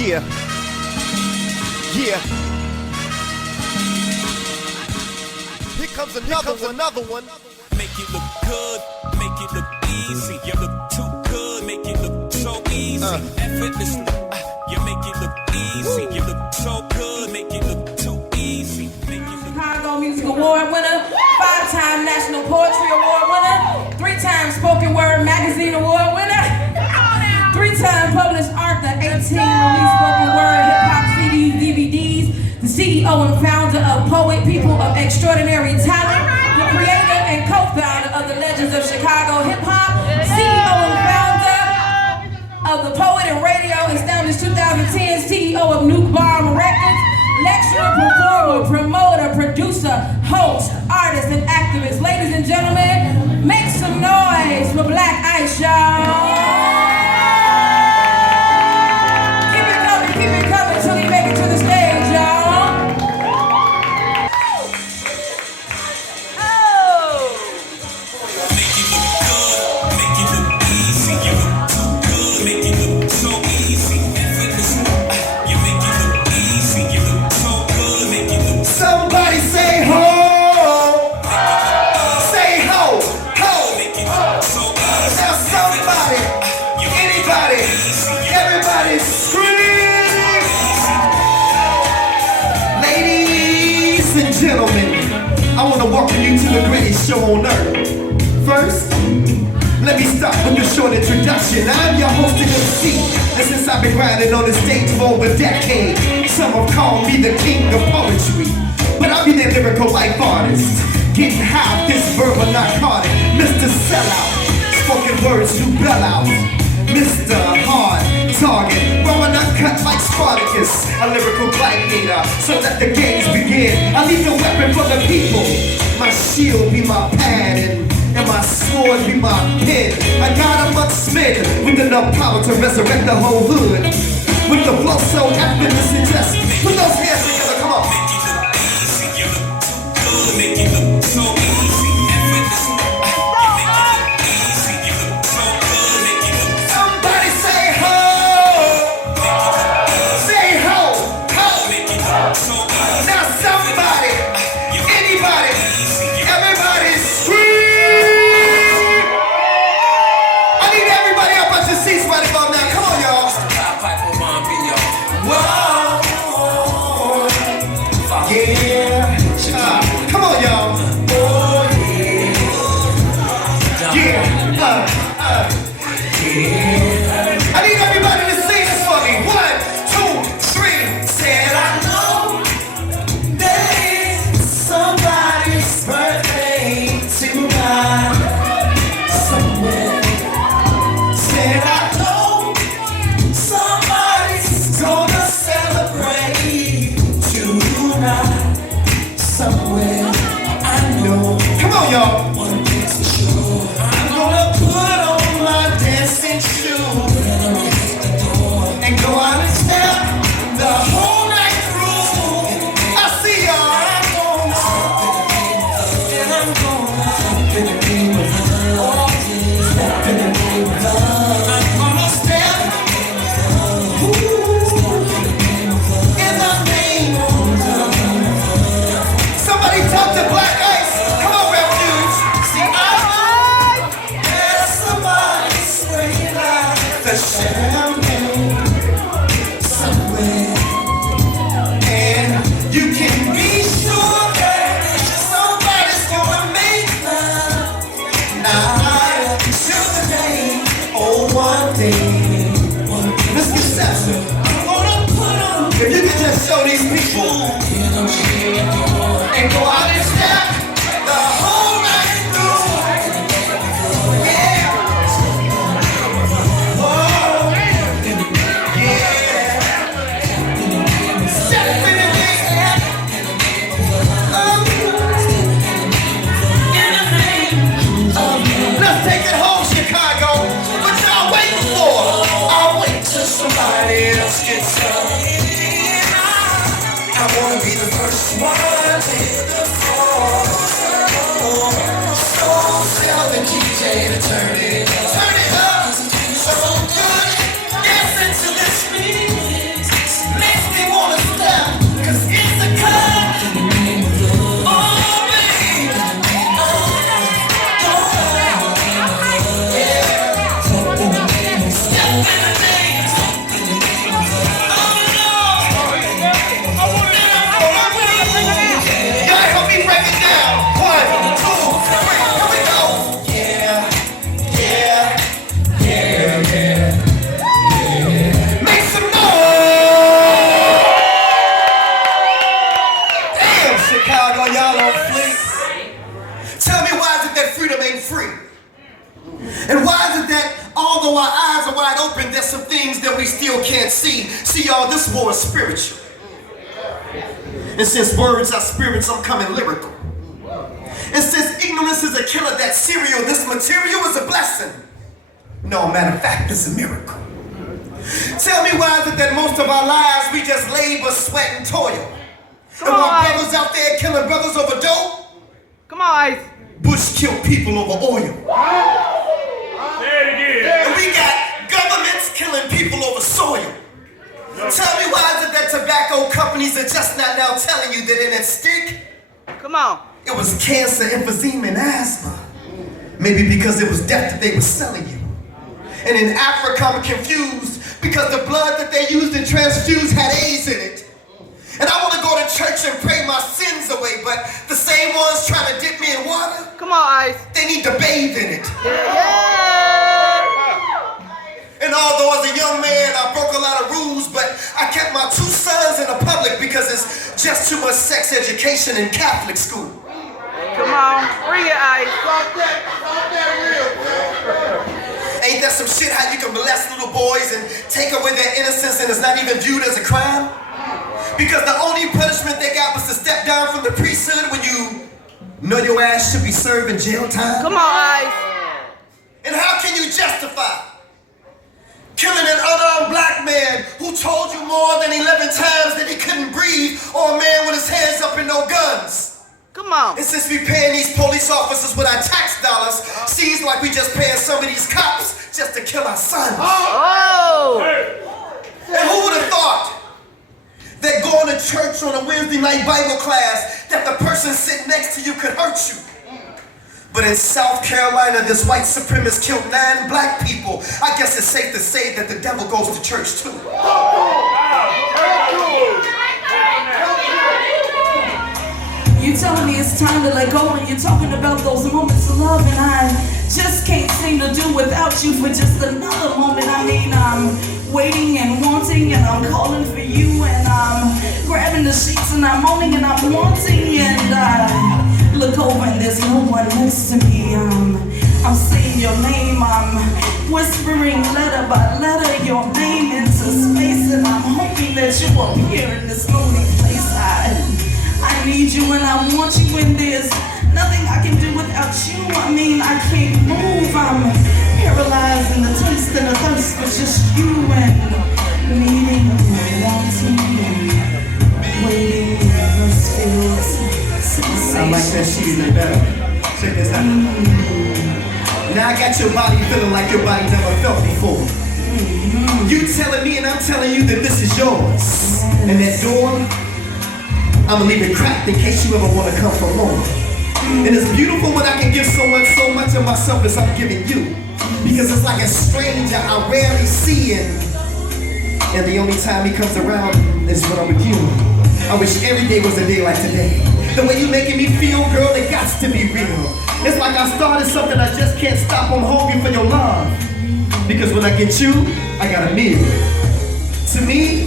Yeah. Yeah. Here comes another one. Make it look good, make it look easy. You look too good, make it look so easy. Effortlessly, you make it look easy. You look so good, make it look too easy. Chicago Music Award winner, 5-time National Poetry Award winner, 3-time Spoken Word Magazine Award winner, 3-time published author, 18 released spoken word hip-hop CDs, DVDs, the CEO and founder of Poet People of Extraordinary Talent, the creator and co-founder of the Legends of Chicago Hip Hop, CEO and founder of the Poet and Radio, established 2010, CEO of Nuke Bomb Records, lecturer, performer, promoter, producer, host, artist, and activist. Ladies and gentlemen, make some noise for Blaq Ice, y'all. Keep it coming till he make it to the stage, y'all. Somebody say ho! Say ho! Ho! Now somebody, anybody, everybody scream! Ladies and gentlemen, I want to welcome you to the greatest show on earth. First, let me start with a short introduction. I'm your host and MC, and since I've been grinding on the stage for over a decade, some have called me the king of poetry. But I'll be their lyrical life artist, getting high with this verbal narcotic. Mr. Sellout, spoken words who bell out. Mr. Hard Target, growing uncut like Spartacus, a lyrical gladiator. So let the games begin. I leave the weapon for the people. My shield be my pad and my sword be my pen. I got a mucksmith with enough power to resurrect the whole hood. With the flow so effortless and just put those hands together, come on. Make it look so easy. Somebody say ho! Say ho! Ho! Now somebody, anybody, everybody scream! I need everybody up at your seats right about now. Come on, y'all. Whoa! Yeah! Come on, y'all. Oh, yeah. Yeah. Yeah. I need everybody to sing this for me. 1, 2, 3. Said I know that it's somebody's birthday tonight. Somewhere. Said I know somebody's gonna celebrate tonight. Somewhere I know. Come on, y'all. One thing's for sure. I'm gonna put on my dancing shoes and go out and step the whole night through. I see y'all. And I'm gonna step in the name of love. Step in the name of love. I'm gonna step in the name of love. Somebody talk to Blaq Ice. Come on, Refuge. See, there's somebody spraying out the champagne somewhere. And you can be sure that somebody's gonna make love. Now, till the day, oh, one day. Let's get sensitive. I'm gonna put on. If you can just show these people and go out and step the whole night through. Yeah. Whoa. Yeah. Step in the name. In the name of. Let's take it home, Chicago. What y'all waiting for? I'll wait till somebody else gets up. I wanna be the first one to hit the floor. So tell the DJ to turn it up. So good, dancing to this beat. are wide open, there's some things that we still can't see. See, y'all, this war is spiritual. And since words are spirits, I'm coming lyrical. And since ignorance is a killer, that cereal, this material is a blessing. No, matter of fact, it's a miracle. Tell me why is it that most of our lives we just labor, sweat, and toil? And while brothers out there killing brothers over dope, come on, Ice. Bush killed people over oil. Say it again. And we got governments killing people over soil. Tell me why is it that tobacco companies are just not now telling you that in that stick, Come on. it was cancer, emphysema, and asthma. Maybe because it was death that they were selling you. And in Africa, I'm confused because the blood that they used and transfused had AIDS in it. And I want to go to church and pray my sins away, but the same ones trying to dip me in water, Come on, Ice. they need to bathe in it. Yeah. And although as a young man, I broke a lot of rules, but I kept my 2 sons in the public because it's just too much sex education in Catholic school. Come on. Bring it, Ice. Ain't that some shit how you can molest little boys and take away their innocence and it's not even viewed as a crime? Because the only punishment they got was to step down from the priesthood when you know your ass should be serving jail time? Come on, Ice. And how can you justify killing an unarmed black man who told you more than 11 times that he couldn't breathe, or a man with his hands up and no guns? Come on. And since we paying these police officers with our tax dollars, seems like we just paying some of these cops just to kill our sons. Oh. And who would have thought that going to church on a Wednesday night Bible class, that the person sitting next to you could hurt you? But in South Carolina, this white supremacist killed 9 black people. I guess it's safe to say that the devil goes to church too. You telling me it's time to let go, and you're talking about those moments of love, and I just can't seem to do without you for just another moment. I mean, I'm waiting and wanting, and I'm calling for you, and I'm grabbing the sheets, and I'm moaning, and I'm wanting, and I look over and there's no one next to me. I'm saying your name, I'm whispering letter by letter your name into space, and I'm hoping that you appear in this lonely place. I need you and I want you, and there's nothing I can do without you. I mean, I can't move, I'm paralyzed in the taste and the thirst for just you, and needing and wanting and waiting in this feels sensation. I like that shit even better. Check this out. Now I got your body feeling like your body never felt before. You telling me and I'm telling you that this is yours. And that door, I'ma leave it cracked in case you ever wanna come for more. And it's beautiful when I can give so much of myself as I'm giving you. Because it's like a stranger I rarely see him. And the only time he comes around is when I'm with you. I wish every day was a day like today. The way you making me feel, girl, it got to be real. It's like I started something I just can't stop. I'm hungry for your love. Because when I get you, I got a meal. To me,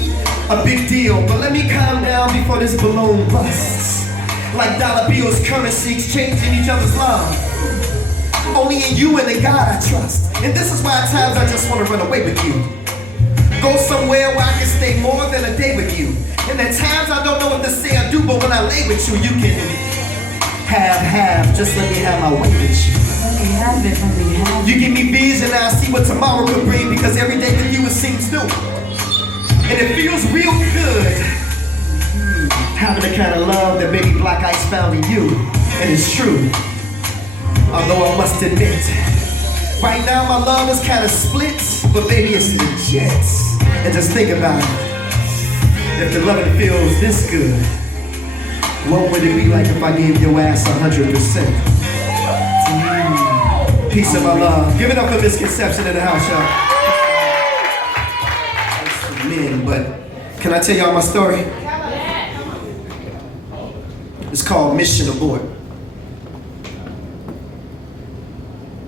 a big deal. But let me calm down before this balloon busts. Like dollar bills, currency, exchanging each other's love. Only in you and in God I trust. And this is why at times I just want to run away with you. Go somewhere where I can stay more than a day with you. And at times I don't know what to say or do, but when I lay with you, you can have. Just let me have my way with you. Let me have it, let me have it. You give me vision and I see what tomorrow could bring, because every day with you it seems new. And it feels real good. Having the kind of love that baby Black Ice found in you. And it's true. Although I must admit, right now my love is kind of split, but baby it's legit. And just think about it. If the loving feels this good, what would it be like if I gave your ass 100%? Peace of my love. Give it up for Misconception in the house, y'all. That's for men, but can I tell y'all my story? It's called Mission Abort.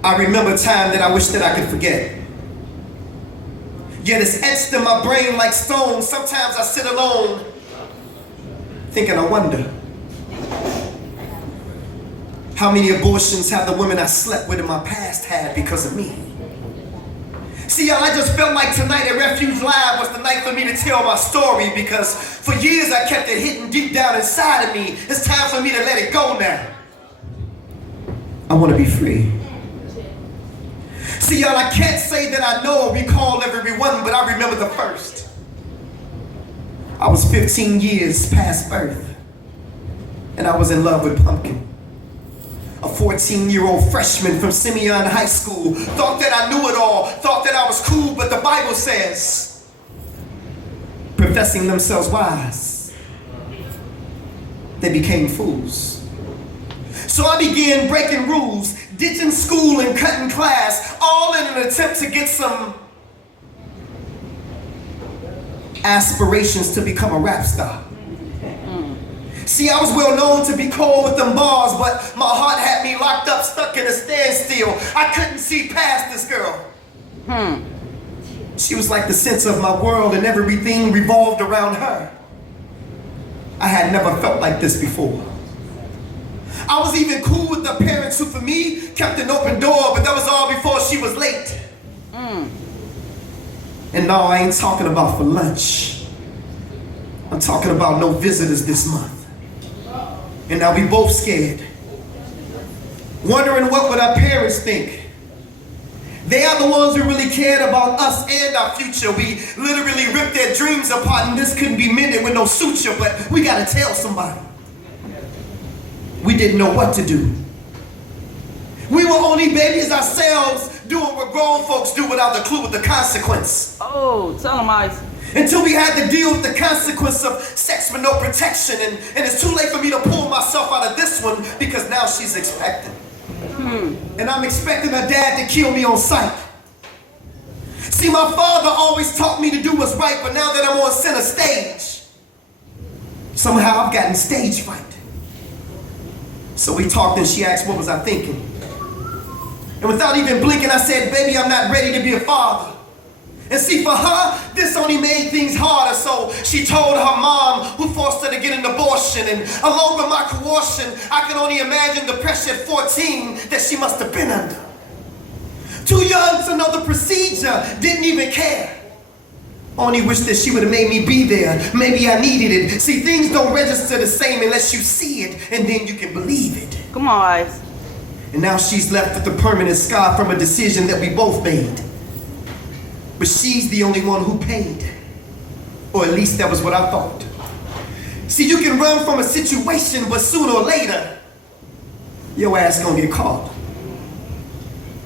I remember a time that I wish that I could forget. Yet it's etched in my brain like stone. Sometimes I sit alone, thinking I wonder, how many abortions have the women I slept with in my past had because of me? See, y'all, I just felt like tonight at Refuge Live was the night for me to tell my story, because for years I kept it hidden deep down inside of me. It's time for me to let it go now. I want to be free. See, y'all, I can't say that I know or recall every one, but I remember the first. I was 15 years past birth, and I was in love with Pumpkin. A 14-year-old freshman from Simeon High School, thought that I knew it all, thought that I was cool, but the Bible says, professing themselves wise, they became fools. So I began breaking rules, ditching school and cutting class, all in an attempt to get some aspirations to become a rap star. See, I was well known to be cold with them bars, but my heart had me locked up, stuck in a standstill. I couldn't see past this girl. She was like the center of my world, and everything revolved around her. I had never felt like this before. I was even cool with the parents who, for me, kept an open door, but that was all before she was late. And no, I ain't talking about for lunch. I'm talking about no visitors this month. And now we both scared, wondering what would our parents think. They are the ones who really cared about us and our future. We literally ripped their dreams apart, and this couldn't be mended with no suture, but we gotta tell somebody. We didn't know what to do. We were only babies ourselves, doing what grown folks do without the clue of the consequence. Oh, tell them, Ice. Until we had to deal with the consequence of sex with no protection, and it's too late for me to pull myself out of this one, because now she's expecting. And I'm expecting her dad to kill me on sight. See, my father always taught me to do what's right, but now that I'm on center stage, somehow I've gotten stage fright. So we talked, and she asked what was I thinking. And without even blinking, I said, baby, I'm not ready to be a father. And see, for her, this only made things harder, so she told her mom, who forced her to get an abortion, and along with my coercion, I can only imagine the pressure at 14 that she must have been under. Too young to know the procedure, didn't even care. Only wish that she would have made me be there. Maybe I needed it. See, things don't register the same unless you see it, and then you can believe it. Come on, Ice. And now she's left with a permanent scar from a decision that we both made. But she's the only one who paid. Or at least that was what I thought. See, you can run from a situation, but sooner or later, your ass gonna get caught.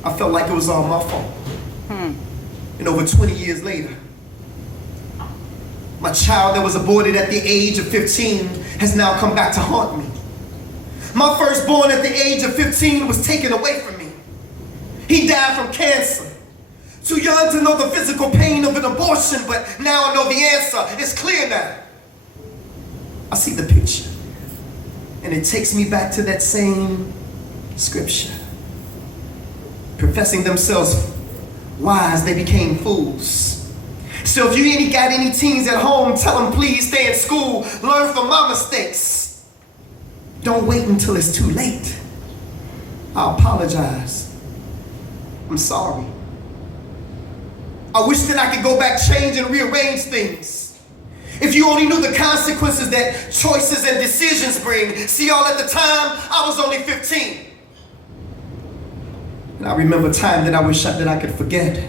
I felt like it was all my fault. And over 20 years later, my child that was aborted at the age of 15 has now come back to haunt me. My firstborn at the age of 15 was taken away from me. He died from cancer. Too young to know the physical pain of an abortion, but now I know the answer. It's clear now. I see the picture, and it takes me back to that same scripture. Professing themselves wise, they became fools. So if you ain't got any teens at home, tell them please stay in school, learn from my mistakes. Don't wait until it's too late. I apologize. I'm sorry. I wish that I could go back, change, and rearrange things. If you only knew the consequences that choices and decisions bring. See, y'all, at the time, I was only 15. And I remember time that I wish that I could forget.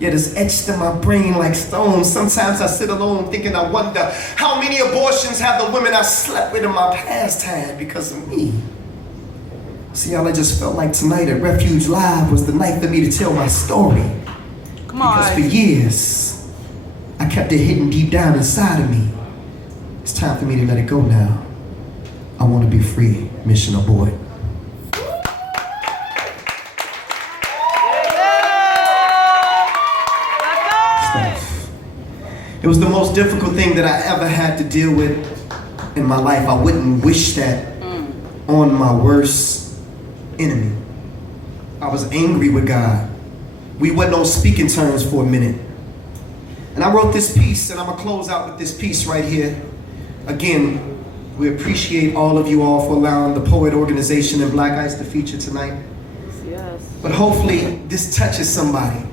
Yet it's etched in my brain like stone. Sometimes I sit alone thinking, I wonder how many abortions have the women I slept with in my past had because of me. See, y'all, I just felt like tonight at Refuge Live was the night for me to tell my story. Come on. Because for years, I kept it hidden deep down inside of me. It's time for me to let it go now. I want to be free. Mission abort. It was the most difficult thing that I ever had to deal with in my life. I wouldn't wish that on my worst enemy. I was angry with God. We wasn't on speaking terms for a minute. And I wrote this piece, and I'm gonna close out with this piece right here. Again, we appreciate all of you all for allowing the Poet Organization and Blaq Ice to feature tonight. Yes. But hopefully this touches somebody.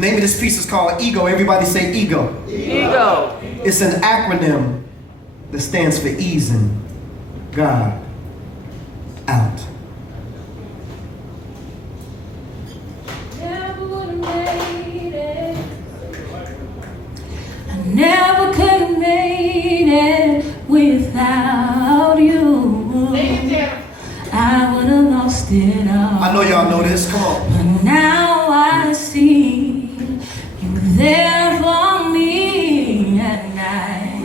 Name of this piece is called Ego. Everybody say ego. Ego. It's an acronym that stands for easing God out. Never would've made it. I never could have made it without you. I would have lost it all. I know y'all know this. Come on. But now I see you there for me at night.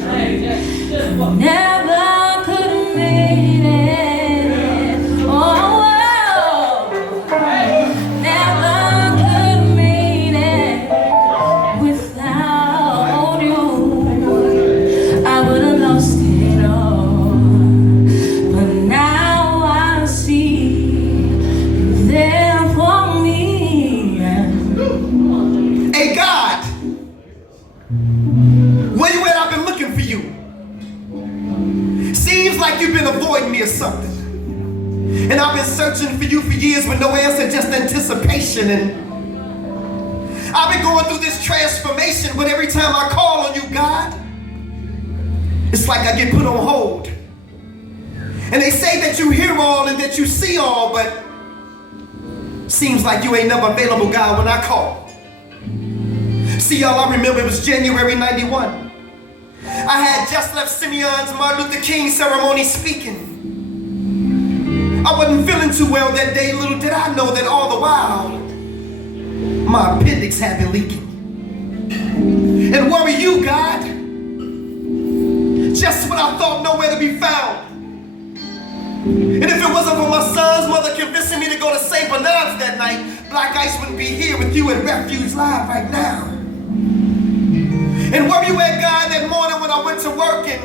Never could have made it. Oh, never could have made it without you. I would have lost it all. But now I see you there for me. Hey God, where you at? I've been looking for you. Seems like you've been avoiding me or something. And I've been searching for you for years with no answer, just anticipation. And I've been going through this transformation, but every time I call on you, God, it's like I get put on hold. And they say that you hear all and that you see all, but seems like you ain't never available, God, when I call. See, y'all, I remember it was January 91. I had just left Simeon's Martin Luther King ceremony speaking. I wasn't feeling too well that day. Little did I know that all the while, my appendix had been leaking. And worry you, God, just when I thought nowhere to be found. And if it wasn't for my son's mother convincing me to go to St. Bernard's that night, Blaq Ice wouldn't be here with you at Refuge Live right now. And where you at, God, that morning when I went to work and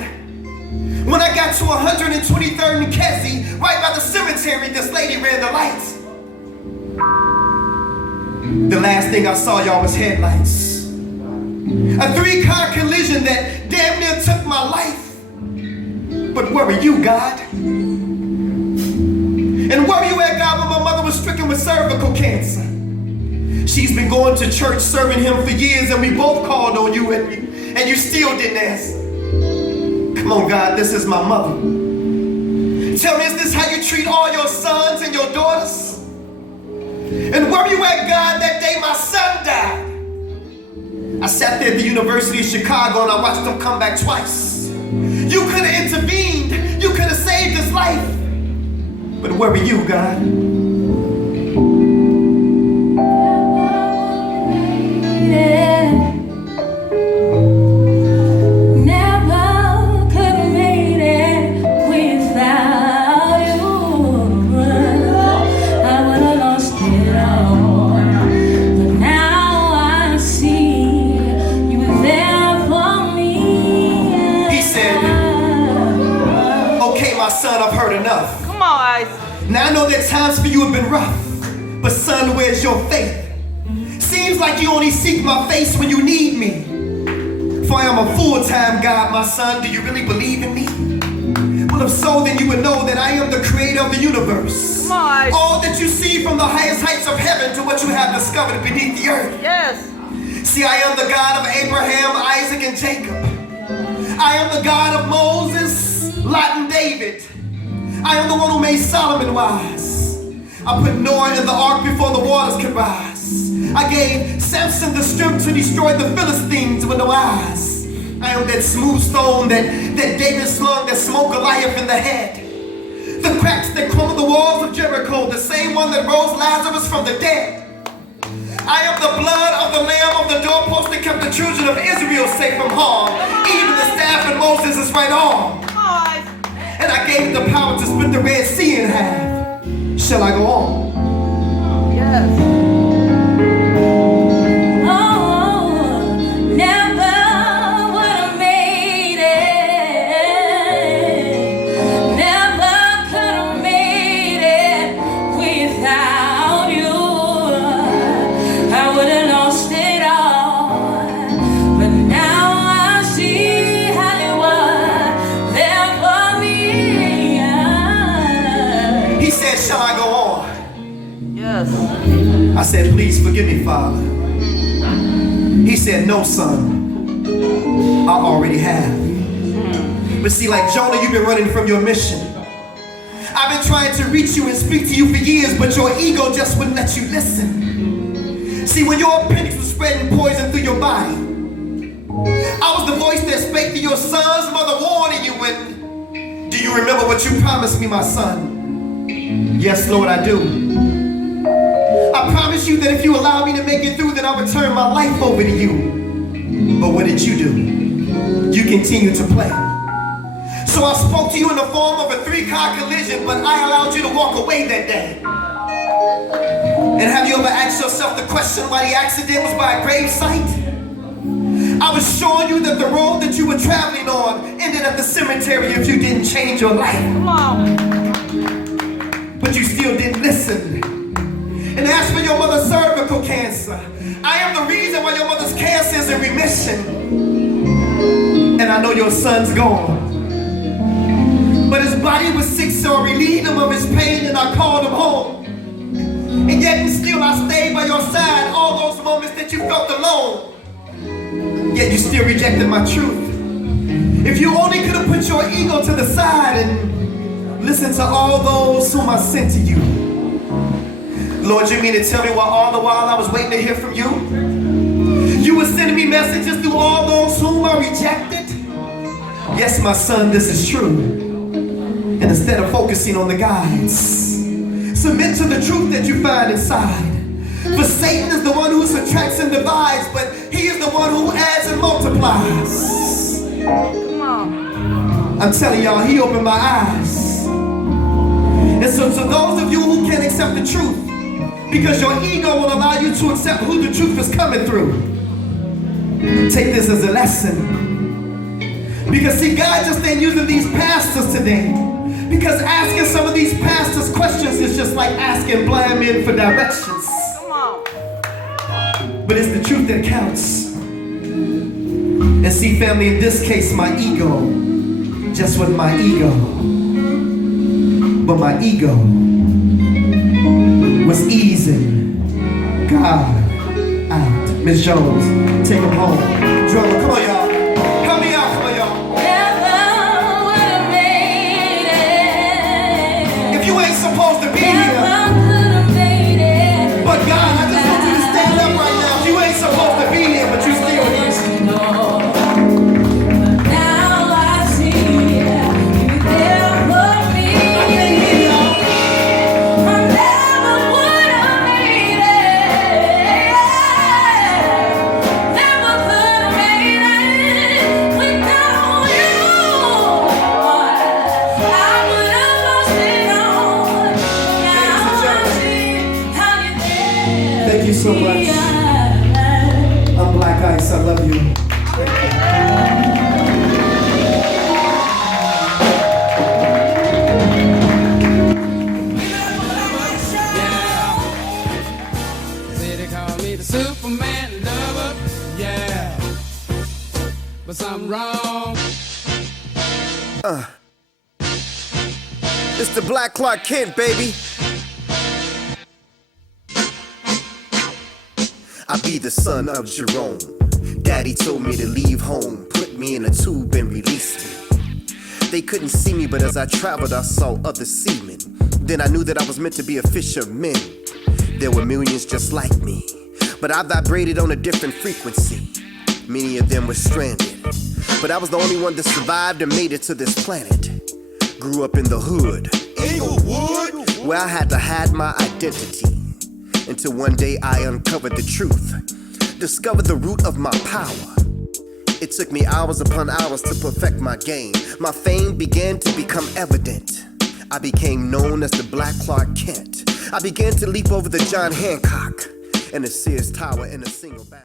when I got to 123rd and Kesey, right by the cemetery, this lady ran the lights. The last thing I saw, y'all, was headlights. A 3-car collision that damn near took my life. But where were you, God? And where were you at, God, when my mother was stricken with cervical cancer? She's been going to church serving him for years, and we both called on you, and you still didn't answer. Come on, God, this is my mother. Tell me, is this how you treat all your sons and your daughters? And where were you at, God, that day my son died? I sat there at the University of Chicago and I watched him come back twice. You could have intervened. You could have saved his life. But where were you, God? Son, I've heard enough. Come on, Ice. Now I know that times for you have been rough, but son, where's your faith? Seems like you only seek my face when you need me. For I am a full-time God, my son. Do you really believe in me? Well, if so, then you would know that I am the creator of the universe. Come on, Ice. All that you see from the highest heights of heaven to what you have discovered beneath the earth. Yes. See, I am the God of Abraham, Isaac, and Jacob. I am the God of Moses, Lot, and David. I am the one who made Solomon wise. I put Noah in the ark before the waters could rise. I gave Samson the strength to destroy the Philistines with no eyes. I am that smooth stone that David slung that smote Goliath in the head. The cracks that crumbled the walls of Jericho, the same one that rose Lazarus from the dead. I am the blood of the lamb of the doorpost that kept the children of Israel safe from harm. Even the staff in Moses' right arm. And I gave the power to split the Red Sea in half. Shall I go on? Yes. Shall I go on? Yes. I said, please forgive me, Father. said, no, son, I already have. But see, like Jonah, you've been running from your mission. I've been trying to reach you and speak to you for years, but your ego just wouldn't let you listen. See, when your appendix was spreading poison through your body, I was the voice that spake to your son's mother, warning you when, do you remember what you promised me, my son? Yes, Lord, I do. I promised you that if you allow me to make it through, then I would turn my life over to you. But what did you do? You continued to play. So I spoke to you in the form of a 3-car collision, but I allowed you to walk away that day. And have you ever asked yourself the question why the accident was by a grave site? I was showing you that the road that you were traveling on ended at the cemetery if you didn't change your life. Come on. But you still didn't listen. And as for your mother's cervical cancer, I am the reason why your mother's cancer is in remission. And I know your son's gone. But his body was sick, so I relieved him of his pain and I called him home. And yet and still I stayed by your side all those moments that you felt alone. Yet you still rejected my truth. If you only could have put your ego to the side and listened to all those whom I sent to you. Lord, you mean to tell me all the while I was waiting to hear from you? You were sending me messages through all those whom I rejected? Yes, my son, this is true. And instead of focusing on the guides, submit to the truth that you find inside. For Satan is the one who subtracts and divides, but he is the one who adds and multiplies. Come on. I'm telling y'all, he opened my eyes. And so to those of you who can't accept the truth, because your ego won't allow you to accept who the truth is coming through, take this as a lesson. Because see, God just ain't using these pastors today. Because asking some of these pastors questions is just like asking blind men for directions. Come on. But it's the truth that counts. And see, family, in this case, my ego just wasn't my ego. But my ego was easing God out. Miss Jones, take him home. Drummer, come on, y'all. Help me out, come on, y'all. If you ain't supposed to be here, but God, I just want you to stand up right now. If you ain't supposed to be here, but you still here. Thank you so much. I'm Black Ice. I love you. Say they call me the Superman lover, yeah. But something wrong. It's the Black Clark Kent, baby. I be the son of Jerome. Daddy told me to leave home, put me in a tube and release me. They couldn't see me, but as I traveled, I saw other seamen. Then I knew that I was meant to be a fisher of men. There were millions just like me, but I vibrated on a different frequency. Many of them were stranded, but I was the only one that survived and made it to this planet. Grew up in the hood, Inglewood, where I had to hide my identity. Until one day I uncovered the truth, discovered the root of my power. It took me hours upon hours to perfect my game. My fame began to become evident. I became known as the Black Clark Kent. I began to leap over the John Hancock and the Sears Tower in a single battle.